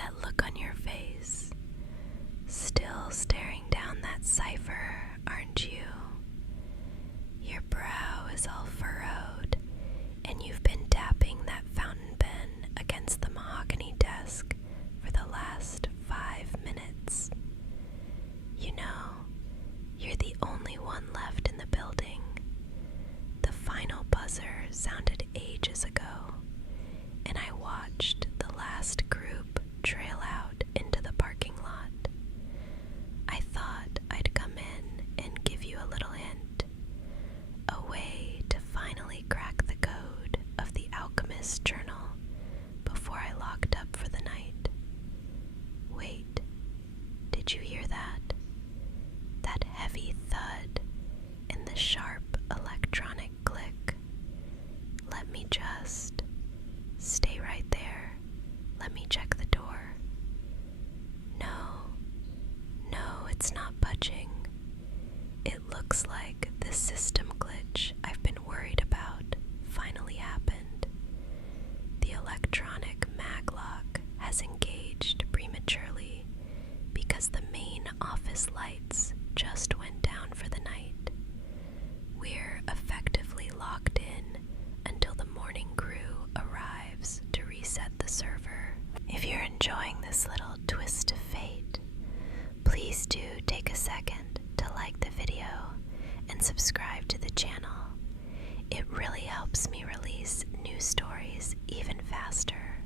that look on your face. Still staring down that cipher, aren't you? Your brow is all furrowed, and you've been tapping that fountain pen against the mahogany desk for the last 5 minutes. You know, you're the only one left in the building. The final buzzer sounded ages ago, and I watched the last group trail out into the parking lot. I thought I'd come in and give you a little hint, a way to finally crack the code of the alchemist's journal before I locked up for the night. Wait, did you hear that? That heavy thud and the sharp electronic click. Let me just stay right there. Let me check the door. No, it's not budging. It looks like the system glitch I've been worried about finally happened. The electronic maglock has engaged prematurely because the main office lights just went down for the night. We're effectively locked in until the morning crew arrives to reset the server. If you're enjoying this little twist of fate, please do take a second to like the video and subscribe to the channel. It really helps me release new stories even faster.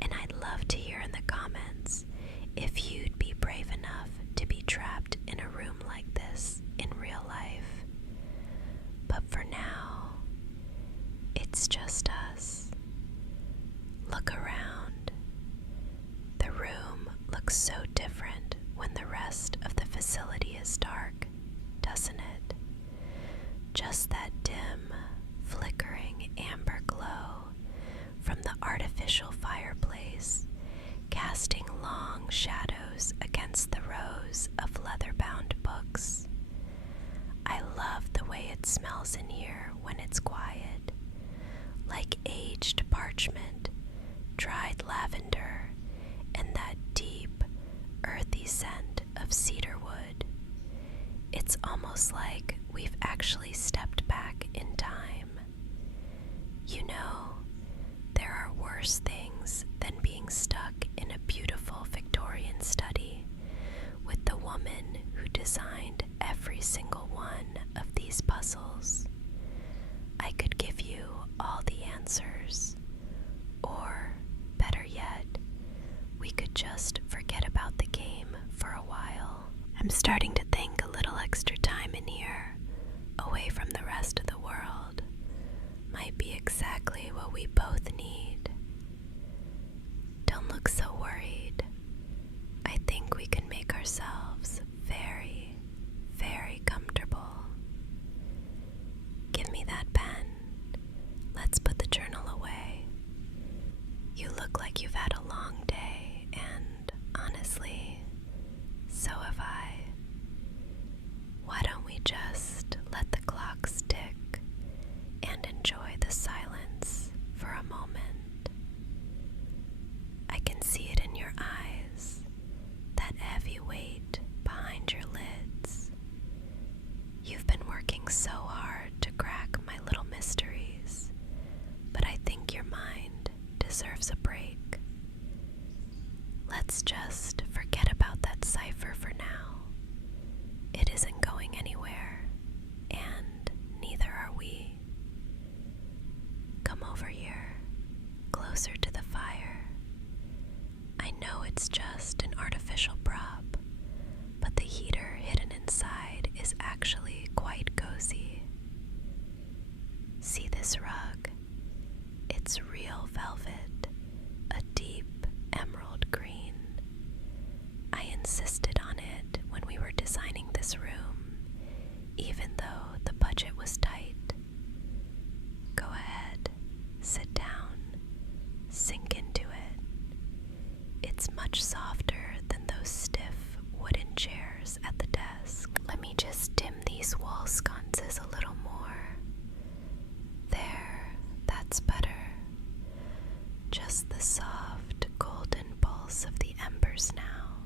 And I'd love to hear in the comments if you'd be brave enough to be trapped in a room like this in real life. But for now, it's just us. Look around. The room looks so different when the rest of the facility is dark, doesn't it? Just that dim, flickering amber glow from the artificial fireplace, casting long shadows against the rows of leather-bound books. I love the way it smells in here when it's quiet, like aged parchment, dried lavender, and that deep, earthy scent of cedar wood. It's almost like we've actually stepped back in time. You know, there are worse things than being stuck in a beautiful Victorian study with the woman who designed every single one of these puzzles. I could give you all the answers, or better yet, we could just forget about the game for a while. I'm starting to think a little extra time in here, away from the rest of the world, might be exactly what we both need. Don't look so worried. I think we can make ourselves very, very comfortable. Give me that pen. Let's put the journal away. You look like you've had a long day, and honestly, so have I. Why don't we just let the clocks tick and enjoy the silence for a moment? I can see it in your eyes, that heavy weight behind your lids. You've been working so hard to crack my little mysteries, but I think your mind deserves a break. Let's just forget about that cipher for now. It isn't going anywhere, and neither are we. Come over here, closer to the fire. I know it's just an artificial prop, but the heater hidden inside is actually quite cozy. See this rug? It's real velvet, a deep emerald green. I insisted on it when we were designing this room, corners now,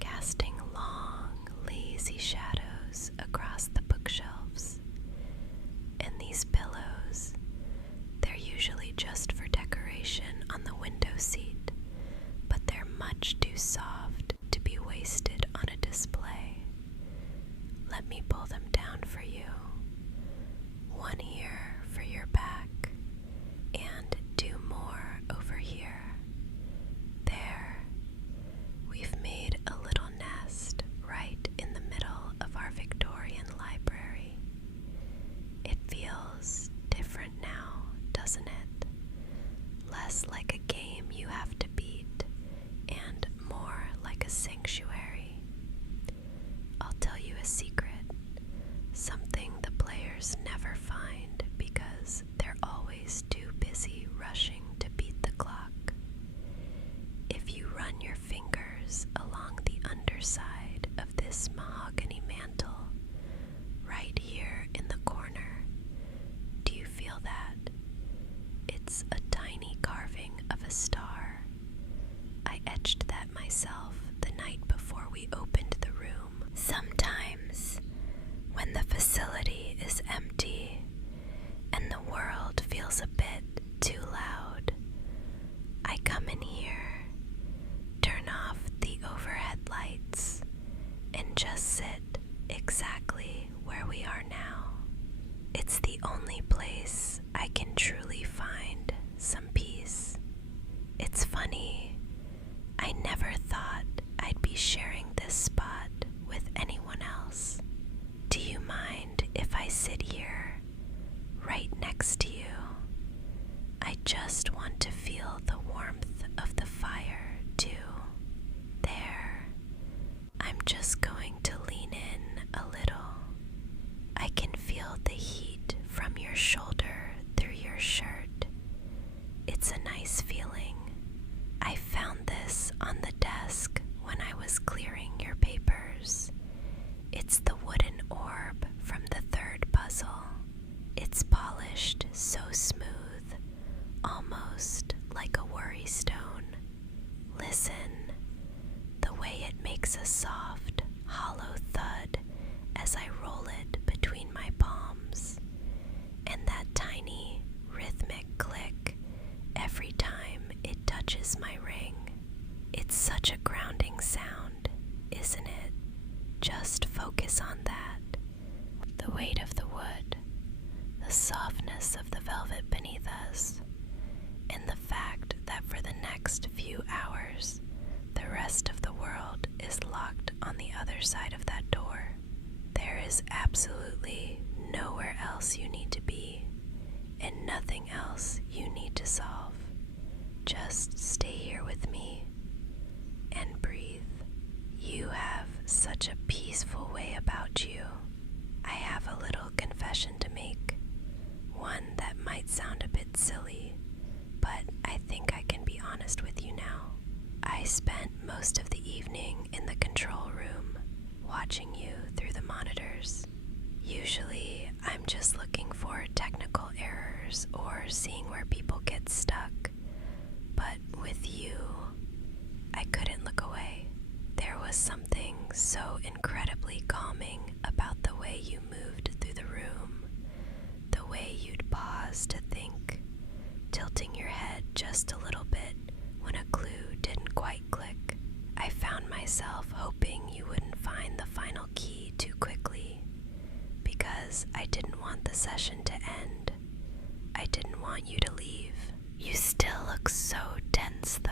casting long, lazy shadows across the bookshelves. And these pillows, they're usually just for decoration on the window seat, but they're much too soft to be wasted on a display. Let me pull them down for you. One here for your back, and two more over here. There, we've made a little nest right in the middle of our Victorian library. It feels different now, doesn't it? Less like a game you have to beat, and more like a sanctuary. I'll tell you a secret, something the players never find because they're always too busy rushing to beat the clock. If you run your fingers along the underside of this mahogany mantle, right here in the corner, do you feel that? It's a tiny carving of a star. I etched that myself the night before we opened the room. Sometimes, when the facility is empty and the world feels a bit too loud, I come in here, turn off the overhead lights, and just sit exactly where we are now. It's the only place I can truly find some peace. It's funny, I never thought I'd be sharing this spot with anyone else. Do you mind if I sit here, right next to you? I just want to feel the warmth of the fire, too. There. I'm just going to lean in a little. I can feel the heat from your shoulder through your shirt. It's a nice feeling. I found this on the desk when I was clearing your papers. It's the wooden orb from the third puzzle. It's polished so smooth, almost like a worry stone. Listen, the way it makes a soft, hollow thud as I roll it between my palms, and that tiny, rhythmic click every time it touches my ring. It's such a grounding sound, isn't it? Just focus on that. The weight of the wood, the softness of the velvet beneath us, and the fact that for the next few hours, the rest of the world is locked on the other side of that door. There is absolutely nowhere else you need to be, and nothing else you need to solve. Just stay here with me and breathe. You have such a peaceful way about you. I have a little confession to make, one that might sound a bit silly, but I think I can be honest with you now. I spent most of the evening in the control room, watching you through the monitors. Usually, I'm just looking for technical errors or seeing where people get stuck, but with you, I couldn't look away. There was something so incredibly calming about the way you moved through the room, the way you'd pause to think, tilting your head just a little bit when a clue didn't quite click. I found myself hoping you wouldn't find the final key too quickly, because I didn't want the session to end. I didn't want you to leave. You still look so tense, though.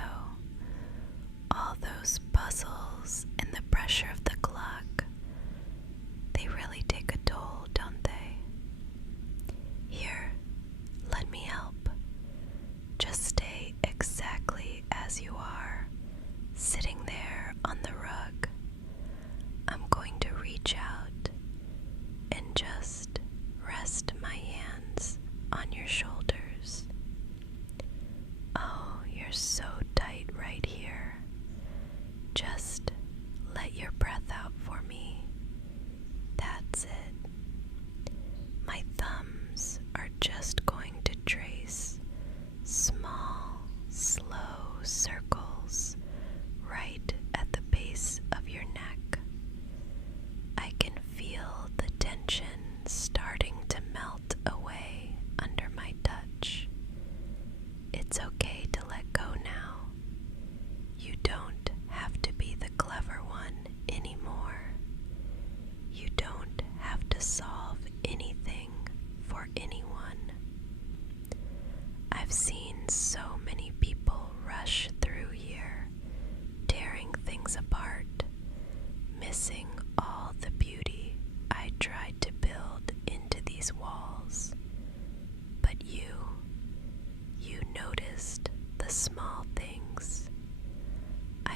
All those puzzles and the pressure of the clock, they really take a toll, don't they? Here, let me help. Just stay exactly as you are, sitting there on the rug. I'm going to reach out and just rest my hands on your shoulders.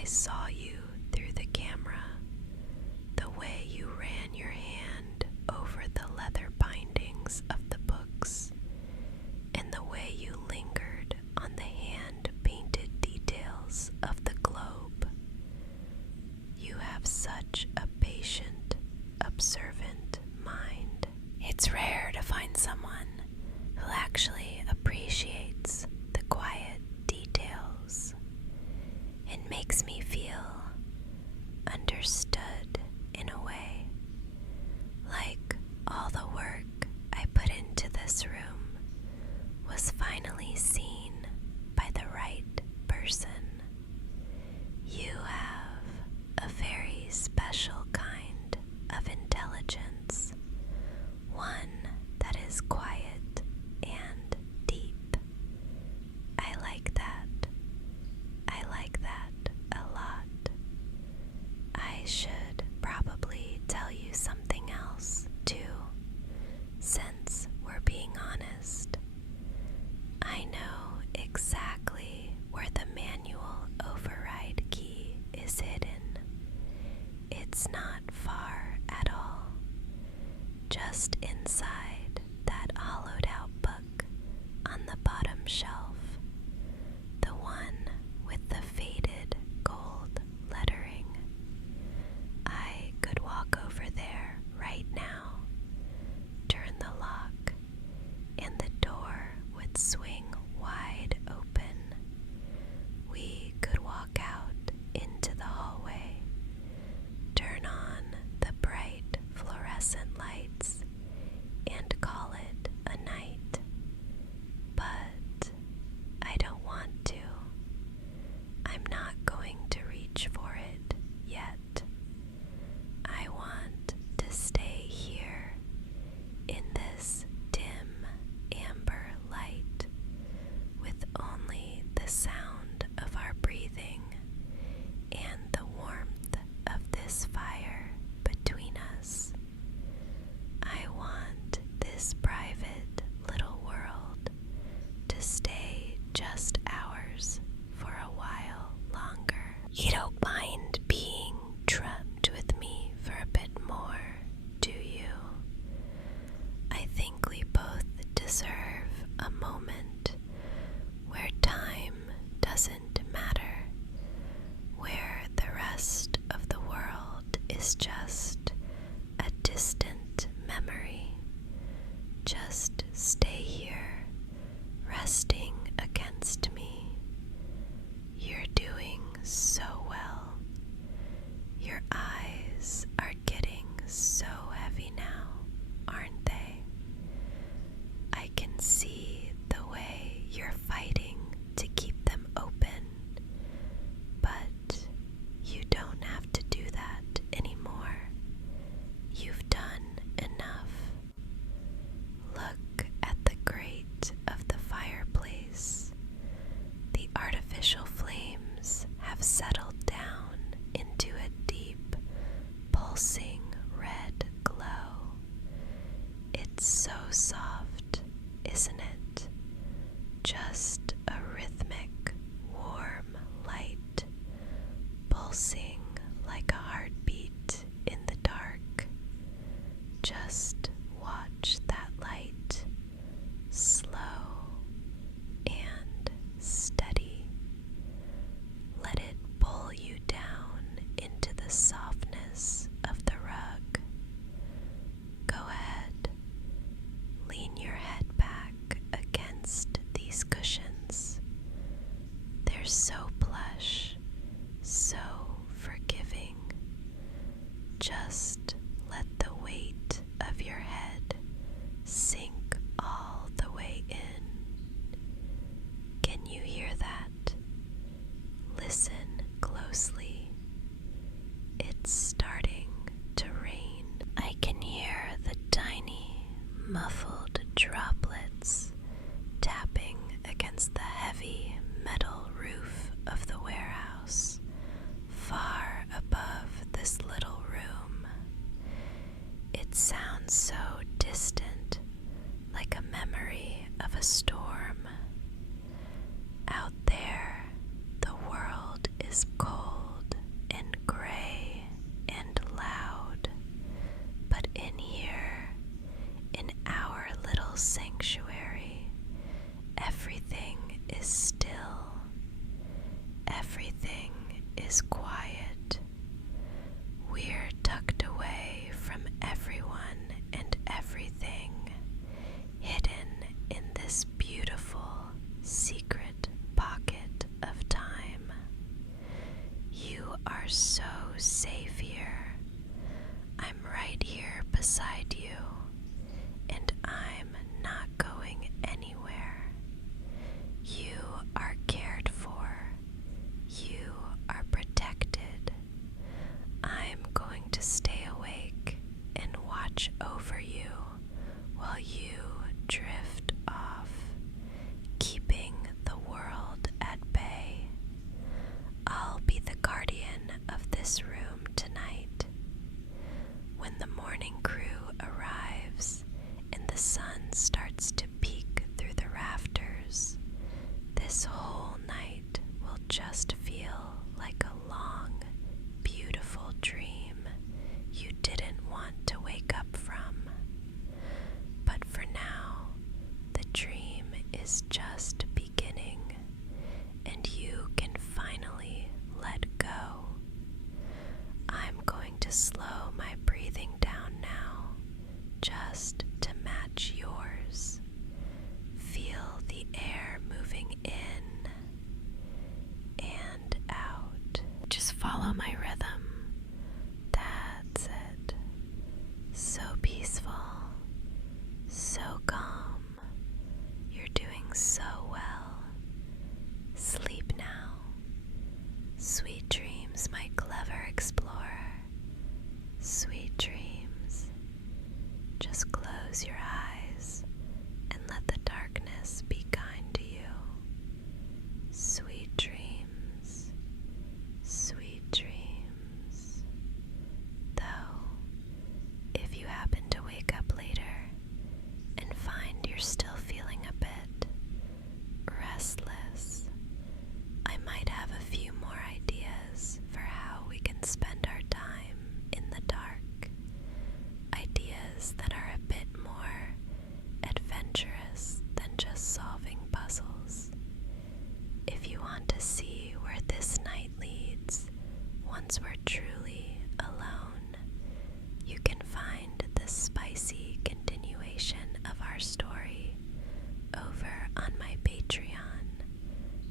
I saw you through the camera, the way you ran your hand over the leather bindings of the books, and the way you lingered on the hand-painted details of the globe. You have such a patient, observant mind. It's rare to find someone who actually appreciates the quiet details. It makes me feel understood in a way, like all the work I put into this room was finally seen by the right person. You have a very special kind of intelligence, one that is quiet and deep. I like that. I like that a lot. I should probably tell you something else, too, since we're being honest. I know exactly where the manual override key is hidden. It's not far at all, just inside that hollowed out book on the bottom shelf, the one with the faded gold lettering. I could walk over there right now, turn the lock, and the door would swing wide open. We could walk out into the hallway, turn on the bright fluorescent lights, and call it a night. But I don't want to. I'm not going to reach for it yet. I want to stay here in this dim amber light with only the sound of our breathing and the warmth of this fire between us. I want this private little world to stay just ours for a while longer. You don't mind being trapped with me for a bit more, do you? I think we both deserve a moment where time doesn't matter, where the rest of the world is just a distant memory. Just stay here, resting against me. You're doing so well. Your eyes are getting so heavy now, aren't they? I can see the way you're fighting to keep them open, but you don't have to do that anymore. You've done enough. Look at the grate of the fireplace. The artificial flames have settled down into a deep, pulsing red glow. It's so soft, isn't it? Just a rhythmic, warm light, pulsing like a heartbeat in the dark. Just watch that light, slow and steady. Let it pull you down into the softness of the rug. Go ahead, lean your head back against these cushions. They're so plush, so forgiving. Just let the weight of your head sink all the way in. Can you hear that? Listen closely. It's starting to rain. I can hear the tiny, muffled droplets tapping against the heavy metal roof of the warehouse, far above this little room. It sounds so distant, like a memory of a storm. Out there, the world is cold is quiet. We're tucked away from everyone and everything, hidden in this beautiful secret pocket of time. You are so safe here. I'm right here beside you, and I'm not going anywhere. You are cared for. You are protected. I'm going to stay awake and watch over you while you drift off, keeping the world at bay. I'll be the guardian of this room tonight. When the morning crew arrives and the sun starts to peek through the rafters, this whole night will just feel like a long, beautiful dream you didn't want to wake up from. But for now, the dream is just beginning, and you can finally let go. I'm going to slow my breathing down now, just to match yours. Feel the air moving in and out. Just follow my rhythm. That's it. So peaceful, so calm. You're doing so well. Sleep now. Sweet dreams, my clever explorer. Sweet dreams. Just close your eyes and let the darkness be kind to you. Sweet dreams. Sweet dreams. Though, if you happen to wake up later and find you're still feeling a bit restless, I might have a few more ideas for how we can spend our time in the dark. Ideas that are a bit more adventurous than just solving puzzles. If you want to see where this night leads once we're truly alone, you can find the spicy continuation of our story over on my Patreon.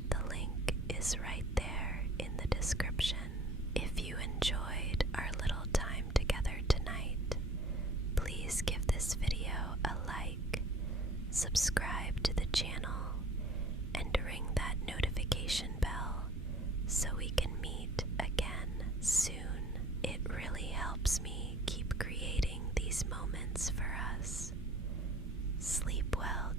The link is right there in the description. If you enjoyed our little time together tonight, please give this video a like, subscribe to the channel, and ring that notification bell so we can meet again soon. It really helps me keep creating these moments for us. Sleep well